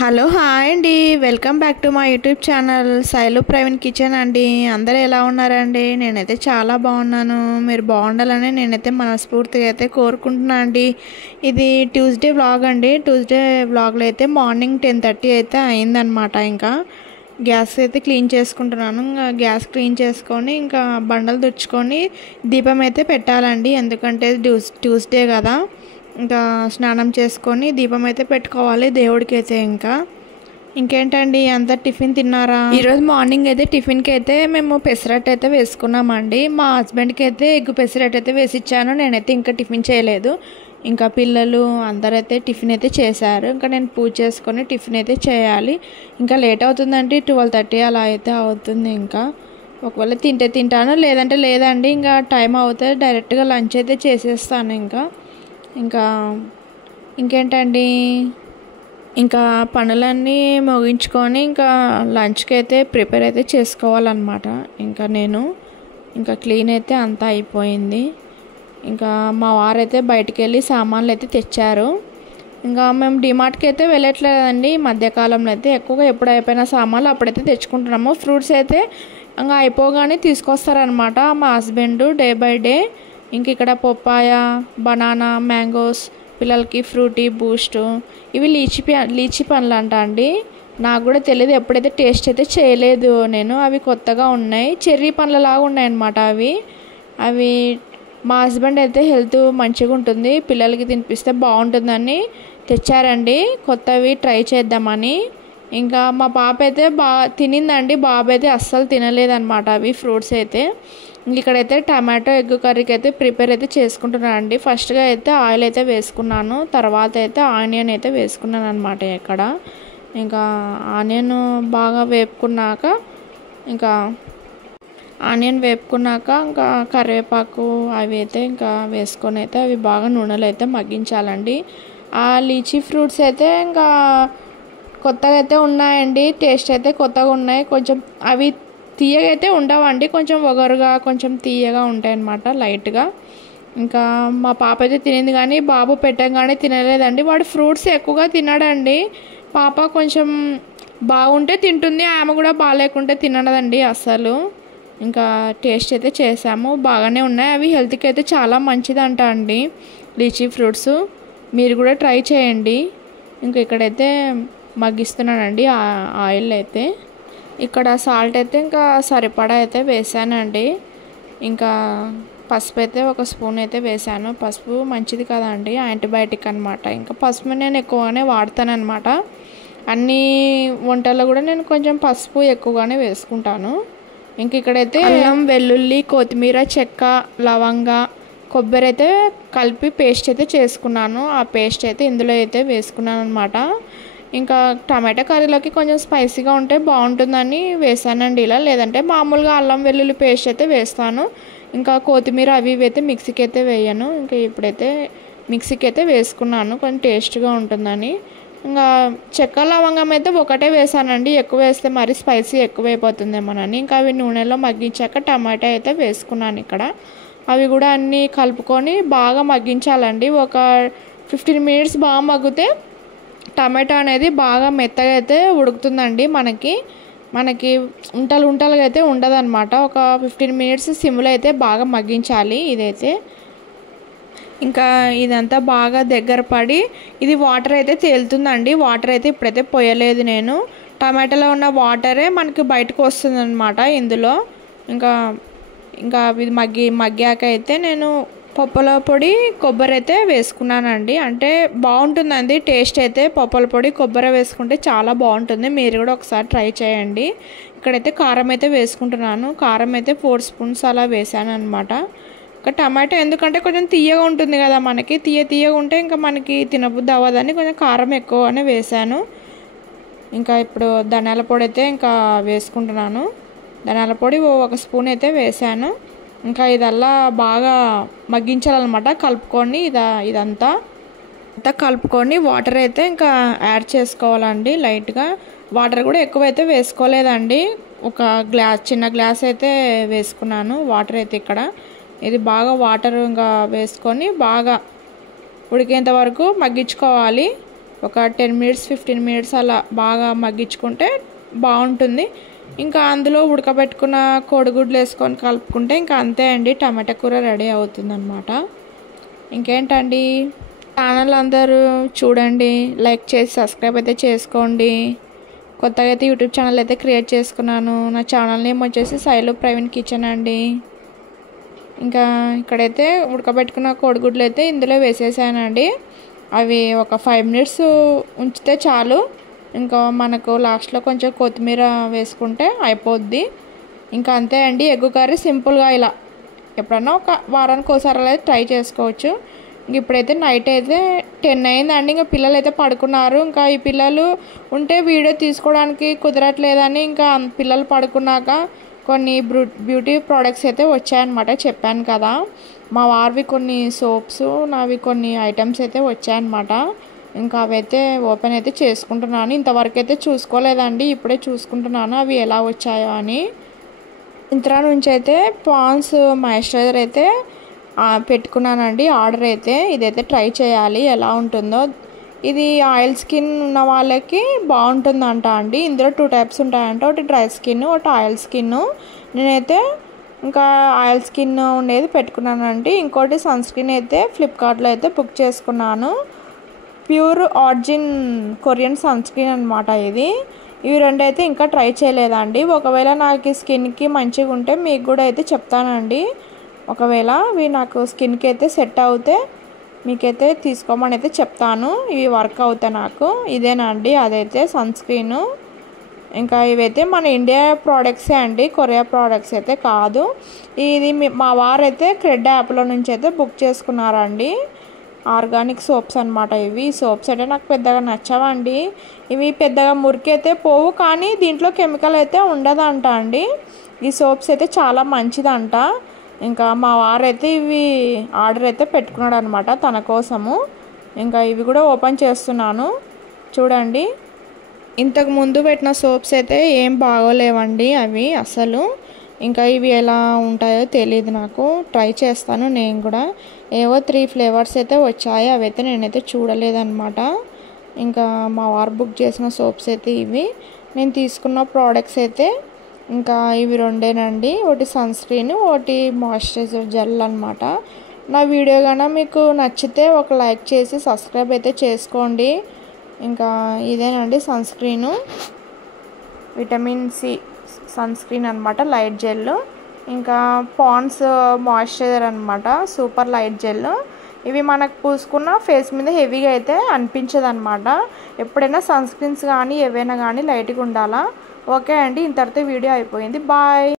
Hello hi అండి, welcome back to my YouTube channel Shailu Praveen kitchen అండి. అందరూ ఎలా ఉన్నారండి? నేనైతే చాలా బాగున్నాను. మీరు బాగుండాలని నేనైతే మనస్ఫూర్తిగా అయితే కోరుకుంటున్నాను అండి. ఇది ట్యూస్డే వ్లాగ్ అండి. ట్యూస్డే వ్లాగ్లో అయితే మార్నింగ్ 10:30 అయితే అయిందనమాట. ఇంకా గ్యాస్ అయితే క్లీన్ చేసుకుంటున్నాను. ఇంకా గ్యాస్ క్లీన్ చేసుకొని ఇంకా బండలు తుడుచుకొని దీపం అయితే పెట్టాలండి. ఎందుకంటే ట్యూస్డే కదా, ఇంకా స్నానం చేసుకొని దీపం అయితే పెట్టుకోవాలి దేవుడికి అయితే. ఇంకేంటండి, అంతా టిఫిన్ తిన్నారా? ఈరోజు మార్నింగ్ అయితే టిఫిన్కి అయితే మేము పెసరట్టు అయితే వేసుకున్నామండి. మా హస్బెండ్కి అయితే ఎగ్గు పెసరట్టు అయితే వేసిచ్చాను. నేనైతే ఇంకా టిఫిన్ చేయలేదు. ఇంకా పిల్లలు అందరైతే టిఫిన్ అయితే చేశారు. ఇంకా నేను పూజ చేసుకొని టిఫిన్ అయితే చేయాలి. ఇంకా లేట్ అవుతుందండి, 12:30 అలా అయితే అవుతుంది. ఇంకా ఒకవేళ తింటే తింటాను, లేదంటే లేదండి. ఇంకా టైం అవుతుంది, డైరెక్ట్గా లంచ్ అయితే చేసేస్తాను. ఇంకా ఇంకేంటండి, ఇంకా పనులన్నీ ముగించుకొని ఇంకా లంచ్కి అయితే ప్రిపేర్ అయితే చేసుకోవాలన్నమాట. ఇంకా క్లీన్ అయితే అంతా అయిపోయింది. ఇంకా మా వారైతే బయటికి వెళ్ళి సామాన్లు అయితే తెచ్చారు. ఇంకా మేము డిమార్ట్కి అయితే వెళ్ళట్లేదండి మధ్యకాలంలో అయితే. ఎక్కువగా ఎప్పుడు అయిపోయిన సామాన్లు అప్పుడైతే తెచ్చుకుంటున్నాము. ఫ్రూట్స్ అయితే ఇంకా అయిపోగానే తీసుకొస్తారనమాట మా హస్బెండ్ డే బై డే. ఇక్కడ పప్పాయ, బనానా, మ్యాంగోస్, పిల్లలకి ఫ్రూటీ, బూస్ట్, ఇవి లీచీ పండ్లు అంట అండి. నాకు కూడా తెలియదు, ఎప్పుడైతే టేస్ట్ అయితే చేయలేదు నేను. అవి కొత్తగా ఉన్నాయి, చెర్రీ పండ్లలాగా ఉన్నాయి అన్నమాట. అవి మా హస్బెండ్ అయితే హెల్త్ మంచిగా ఉంటుంది, పిల్లలకి తినిపిస్తే బాగుంటుందని తెచ్చారండి. కొత్తవి ట్రై చేద్దామని. ఇంకా మా పాప అయితే బాగా తినిందండి, బాబు అయితే అస్సలు తినలేదన్నమాట అవి ఫ్రూట్స్ అయితే. ఇక్కడైతే టమాటో ఎగ్ కర్రీకి అయితే ప్రిపేర్ అయితే చేసుకుంటున్నాను అండి. ఫస్ట్గా అయితే ఆయిల్ అయితే వేసుకున్నాను, తర్వాత అయితే ఆనియన్ అయితే వేసుకున్నాను అనమాట. ఇంకా ఆనియన్ బాగా వేపుకున్నాక ఇంకా ఇంకా కరివేపాకు అవి అయితే ఇంకా వేసుకొని అయితే అవి బాగా నూనెలో అయితే మగ్గించాలండి. ఆ లీచీ ఫ్రూట్స్ అయితే ఇంకా కొత్తగా అయితే ఉన్నాయండి, టేస్ట్ అయితే కొత్తగా ఉన్నాయి. కొంచెం అవి తీయగా అయితే ఉండవండి, కొంచెం ఒగరుగా కొంచెం తీయగా ఉంటాయి అన్నమాట లైట్గా. ఇంకా మా పాప అయితే తినింది, కానీ బాబు పెట్టంగానే తినలేదండి. వాడు ఫ్రూట్స్ ఎక్కువగా తినడండి. పాప కొంచెం బాగుంటే తింటుంది, ఆమె కూడా బాగాలేకుంటే తినదండి అస్సలు. ఇంకా టేస్ట్ అయితే చేసాము, బాగానే ఉన్నాయి. అవి హెల్త్కి అయితే చాలా మంచిదంట అండి లీచీ ఫ్రూట్స్. మీరు కూడా ట్రై చేయండి. ఇక్కడైతే మగ్గిస్తున్నానండి ఆయిల్ అయితే. ఇక్కడ సాల్ట్ అయితే ఇంకా సరిపడా అయితే వేసానండి. ఇంకా పసుపు అయితే 1 స్పూన్ అయితే వేసాను. పసుపు మంచిది కదండి, యాంటీబయాటిక్ అనమాట. ఇంకా పసుపు నేను ఎక్కువగానే వాడతాను అనమాట. అన్ని వంటల్లో కూడా నేను కొంచెం పసుపు ఎక్కువగానే వేసుకుంటాను. ఇక్కడైతే అల్లం, వెల్లుల్లి, కొత్తిమీర, చెక్క, లవంగ, కొబ్బరి అయితే కలిపి పేస్ట్ అయితే చేసుకున్నాను. ఆ పేస్ట్ అయితే ఇందులో అయితే వేసుకున్నాను అనమాట. ఇంకా టమాటా కర్రీలోకి కొంచెం స్పైసీగా ఉంటే బాగుంటుందని వేసానండి ఇలా, లేదంటే మామూలుగా అల్లం వెల్లుల్లి పేస్ట్ అయితే వేస్తాను. ఇంకా కొత్తిమీర అవి అయితే మిక్సీకి అయితే వేయను. ఇప్పుడైతే మిక్సీకి అయితే వేసుకున్నాను, కొంచెం టేస్ట్గా ఉంటుందని. ఇంకా చెక్క, లవంగం అయితే ఒకటే వేసానండి, ఎక్కువ వేస్తే మరి స్పైసీ ఎక్కువ అయిపోతుందేమోనని. ఇంకా అవి నూనెలో మగ్గించాక టమాటా అయితే వేసుకున్నాను ఇక్కడ. అవి కూడా అన్నీ కలుపుకొని బాగా మగ్గించాలండి. ఒక 15 మినిట్స్ బాగా మగ్గితే టమాటా అనేది బాగా మెత్తగా అయితే ఉడుకుతుందండి. మనకి ఉంటలుగా అయితే ఉండదన్నమాట. ఒక 15 మినిట్స్ సిమ్లో అయితే బాగా మగ్గించాలి ఇదైతే. ఇంకా ఇదంతా బాగా దగ్గర పడి ఇది వాటర్ అయితే తేలుతుందండి. వాటర్ అయితే ఇప్పుడైతే పోయలేదు నేను, టమాటాలో ఉన్న వాటరే మనకి బయటకు వస్తుంది అనమాట ఇందులో. ఇంకా ఇది మగ్గాక అయితే నేను పప్పుల పొడి, కొబ్బరి అయితే వేసుకున్నానండి. అంటే బాగుంటుందండి టేస్ట్ అయితే. పప్పుల పొడి, కొబ్బరి వేసుకుంటే చాలా బాగుంటుంది. మీరు కూడా ఒకసారి ట్రై చేయండి. ఇక్కడైతే కారం అయితే వేసుకుంటున్నాను. కారం అయితే 4 స్పూన్స్ అలా వేసాను అనమాట. ఇంకా టమాటో ఎందుకంటే కొంచెం తీయగా ఉంటుంది కదా, మనకి తీయగా ఉంటే ఇంకా మనకి తినబుద్ధి అవ్వదని కొంచెం కారం ఎక్కువగానే వేసాను. ఇంకా ఇప్పుడు ధనియాల పొడి అయితే ఇంకా వేసుకుంటున్నాను. ధనియాల పొడి 1 స్పూన్ అయితే వేసాను. ఇంకా ఇదల్లా బాగా మగ్గించాలన్నమాట. కలుపుకొని ఇదంతా కలుపుకొని వాటర్ అయితే ఇంకా యాడ్ చేసుకోవాలండి. లైట్గా వాటర్ కూడా ఎక్కువైతే వేసుకోలేదండి. ఒక చిన్న గ్లాస్ అయితే వేసుకున్నాను వాటర్ అయితే ఇక్కడ. ఇది బాగా వాటర్ ఇంకా వేసుకొని బాగా ఉడికేంత వరకు మగ్గించుకోవాలి. ఒక 10 మినిట్స్ 15 మినిట్స్ అలా బాగా మగ్గించుకుంటే బాగుంటుంది. ఇంకా అందులో ఉడకబెట్టుకున్న కోడిగుడ్లు వేసుకొని కలుపుకుంటే ఇంకా అంతే అండి, టమాటా కూర రెడీ అవుతుందన్నమాట. ఇంకేంటండి, ఛానల్ అందరూ చూడండి, లైక్ చేసి సబ్స్క్రైబ్ అయితే చేసుకోండి. కొత్తగా అయితే యూట్యూబ్ ఛానల్ అయితే క్రియేట్ చేసుకున్నాను. నా ఛానల్ నేమ్ వచ్చేసి శైలు ప్రవీణ్ కిచెన్ అండి. ఇంకా ఇక్కడైతే ఉడకబెట్టుకున్న కోడిగుడ్లు అయితే ఇందులో వేసేసానండి. అవి ఒక 5 మినిట్స్ ఉంచితే చాలు. ఇంకా మనకు లాస్ట్లో కొంచెం కొత్తిమీర వేసుకుంటే అయిపోద్ది. ఇంకా అంతే అండి, ఎగ్ కర్రీ సింపుల్గా ఇలా ఎప్పుడన్నా ఒక వారానికి ఒకసారి అయితే ట్రై చేసుకోవచ్చు. ఇప్పుడైతే నైట్ అయితే 10 అయిందండి. ఇంకా పిల్లలు అయితే పడుకున్నారు. ఇంకా ఈ పిల్లలు ఉంటే వీడియో తీసుకోవడానికి కుదరట్లేదని ఇంకా పిల్లలు పడుకున్నాక కొన్ని బ్యూటీ ప్రోడక్ట్స్ అయితే వచ్చాయన్నమాట, చెప్పాను కదా. మా వారివి కొన్ని సోప్స్, నావి కొన్ని ఐటమ్స్ అయితే వచ్చాయన్నమాట. ఇంకా అవైతే ఓపెన్ అయితే చేసుకుంటున్నాను. ఇంతవరకు అయితే చూసుకోలేదండి, ఇప్పుడే చూసుకుంటున్నాను అవి ఎలా వచ్చాయో అని. ఇంత్రా నుంచి అయితే పాండ్స్ మాయిశ్చరైజర్ అయితే పెట్టుకున్నానండి ఆర్డర్ అయితే. ఇదైతే ట్రై చేయాలి ఎలా ఉంటుందో. ఇది ఆయిల్ స్కిన్ ఉన్న వాళ్ళకి బాగుంటుందంట అండి. ఇందులో 2 టైప్స్ ఉంటాయంట, ఒకటి డ్రై స్కిన్, ఒకటి ఆయిల్ స్కిన్. నేనైతే ఇంకా ఆయిల్ స్కిన్ ఉండేది పెట్టుకున్నానండి. ఇంకోటి సన్ స్క్రీన్ అయితే ఫ్లిప్కార్ట్లో అయితే బుక్ చేసుకున్నాను. ప్యూర్ ఆర్జిన్ కొరియన్ సన్ స్క్రీన్ అనమాట ఇది. ఇవి రెండు అయితే ఇంకా ట్రై చేయలేదండి. ఒకవేళ నాకు స్కిన్కి మంచిగా ఉంటే మీకు కూడా అయితే చెప్తానండి. ఒకవేళ ఇవి నాకు స్కిన్కి అయితే సెట్ అవుతే మీకైతే తీసుకోమని అయితే చెప్తాను. ఇవి వర్క్ అవుతాయి నాకు. ఇదేనండి అదైతే సన్ స్క్రీన్. ఇంకా ఇవైతే మన ఇండియా ప్రోడక్ట్సే అండి, కొరియా ప్రోడక్ట్స్ అయితే కాదు. ఇది మా వారైతే క్రెడ్ యాప్లో నుంచి అయితే బుక్ చేసుకున్నారండి. ఆర్గానిక్ సోప్స్ అనమాట ఇవి. సోప్స్ అంటే నాకు పెద్దగా నచ్చవండి. ఇవి పెద్దగా మురికి అయితే పోవు, కానీ దీంట్లో కెమికల్ అయితే ఉండదంట అండి. ఈ సోప్స్ అయితే చాలా మంచిదంట. ఇంకా మా వారైతే ఇవి ఆర్డర్ అయితే పెట్టుకున్నాడు అనమాట తన కోసము. ఇంకా ఇవి కూడా ఓపెన్ చేస్తున్నాను చూడండి. ఇంతకు ముందు పెట్టిన సోప్స్ అయితే ఏం బాగోలేవండి అవి అసలు. ఇంకా ఇవి ఎలా ఉంటాయో తెలియదు నాకు, ట్రై చేస్తాను నేను కూడా. ఏవో 3 ఫ్లేవర్స్ అయితే వచ్చాయి, అవైతే నేనైతే చూడలేదన్నమాట. ఇంకా మా వారు బుక్ చేసిన సోప్స్ అయితే ఇవి. నేను తీసుకున్న ప్రోడక్ట్స్ అయితే ఇంకా ఇవి రెండేనండి, ఒకటి సన్ స్క్రీన్, ఒకటి మాయిశ్చరైజర్ జెల్ అనమాట. నా వీడియో కన్నా మీకు నచ్చితే ఒక లైక్ చేసి సబ్స్క్రైబ్ అయితే చేసుకోండి. ఇంకా ఇదేనండి sun screen, vitamin C sun screen అనమాట, లైట్ జెల్. ఇంకా పాండ్స్ మాయిశ్చరైజర్ అనమాట, సూపర్ లైట్ జెల్. ఇవి మనకు పూసుకున్న ఫేస్ మీద హెవీగా అయితే అనిపించదు అనమాట. ఎప్పుడైనా సన్ స్క్రీన్స్ కానీ ఏవైనా కానీ లైట్గా ఉండాలా. ఓకే అండి, ఇంతటితో వీడియో అయిపోయింది. బాయ్.